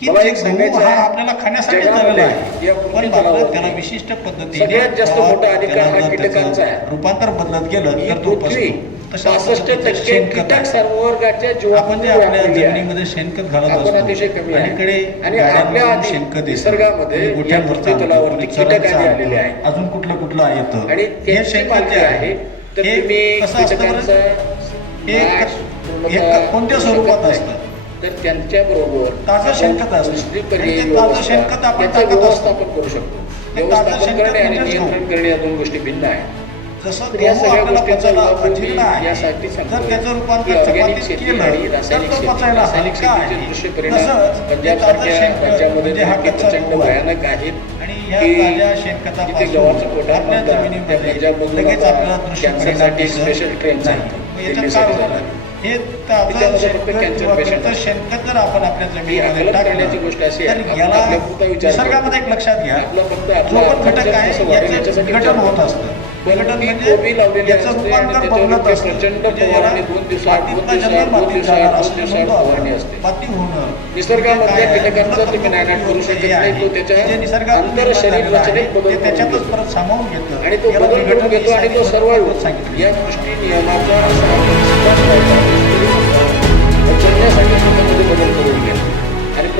की मला जे एक गहू सांगायचं हा आहे, आपल्याला खाण्यासाठी जगामध्ये झालेला आहे, या पण पृथ्वी मात्र तलावावरती त्याला विशिष्ट पद्धतीने सगळ्यात जास्त मोठा अधिकार त्याला हा जर कीटकांचा त्याचं आहे. रूपांतर बदलत गेलं ही तर तो पृथ्वी पसतो. तशा 65% पद्धतीचं शेणखत कीटक आहे. संवर्गाच्या आपण जीवामध्ये जे आपल्या व्यापलेली आहे. जमिनीमध्ये शेणखत घालत आपण असतो, अतिशय कमी आहे. अलीकडे आणि आपल्या गाड्यांवरून आधी शेणखत येतं, निसर्गामध्ये कोणी या गोठ्यांवरचं पृथ्वी आणतं, तलावावरती कोणी कीटक चरांचं आधी आलेले आणतं, आहे. अजून कुठलं येतं. आणि हे त्यांची शेणखत मागणी जे आहे तर हे तुम्ही कसं असतं बरं? कीटकांचा हे नाश हे कोणत्या स्वरूपात नाही. असतं? तर त्यांच्या बरोबर ताजं शेणखत असतं. दुसरी आणि पर्यायी ते ताजं व्यवस्था, शेणखत आपण याचं टाकत असतो. व्यवस्थापन करू शकतो. ते ताजं व्यवस्थापन शेणखत करणे आणि म्हणजेच नियंत्रण करणे या दोन गोष्टी भिन्न आहेत. जसं तर या गहू सगळ्या आपल्याला गोष्टींचा पचायला वापर मी कठीण आहे, यासाठी जर सांगतो त्याचं की रूपांतर ऑर्गॅनिक चपातीत शेती केलं आणि तर रासायनिक तो शेती, पचायला रासायनिक हलका शेतीचे आहे. दुष्परिणाम तसंच पंजाब हे ताजं सारख्या शेणखत राज्यामध्ये म्हणजे हा इतके कच्चा प्रचंड गहू आहे. भयानक आहेत आणि ह्या की ताज्या तिथे शेणखतापासून गव्हाचं पोटात आपल्या म्हणतात, त्या जमिनीमध्ये पंजाबमधून लगेच आता आपल्याला दृश्य परिणाम कॅन्सरसाठी एक दिसत स्पेशल ट्रेन नाही. चालतं. मग याच्यात दिल्लीसाठी काय झालं. होतं? हे ताजं त्याच्यामध्ये फक्त शेणखत कॅन्सर किंवा पेशंट कच्चं असतात. शेणखत जर आपण आपल्या ही जमिनीमध्ये आकलन टाकलं करण्याची गोष्ट अशी आहे, तर आपण याला आपल्यापुरता विचार करतो. निसर्गामध्ये एक लक्षात घ्या, आपला फक्त जो आपला पण घटक खर्च आहे कसं वाढेल याचं याच्यासाठी विघटन विचार होत करतो. असतं. पण विघटन ती म्हणजे कोबी लावलेली याचं असते आणि रूपांतर त्याच्यावर बदलत इतके असतं. प्रचंड म्हणजे फवारणी याला 2 दिवसात मातीतनं जंगल मातीत जाणार असं म्हणतो फवारणी आपण. असते. माती होणं निसर्गामधल्या म्हणजे काय आहे? कीटकांचा तुम्ही नायनाट करू शकत हे नाही. आहे. तो त्याच्या जे निसर्गात आंतर शरीर निर्माण झालेलं रचनेत आहे, बदल ते करून त्याच्यातच घेतो. परत सामावून घेतं आणि तो याला बदल करून विघटन घेतो आणि तो ही सर्वाईव्ह सांगितलं. या गोष्टी नियमाचा आपण स्पष्ट आहे. जगण्यासाठी स्वतःमध्ये बदल करून घेतो.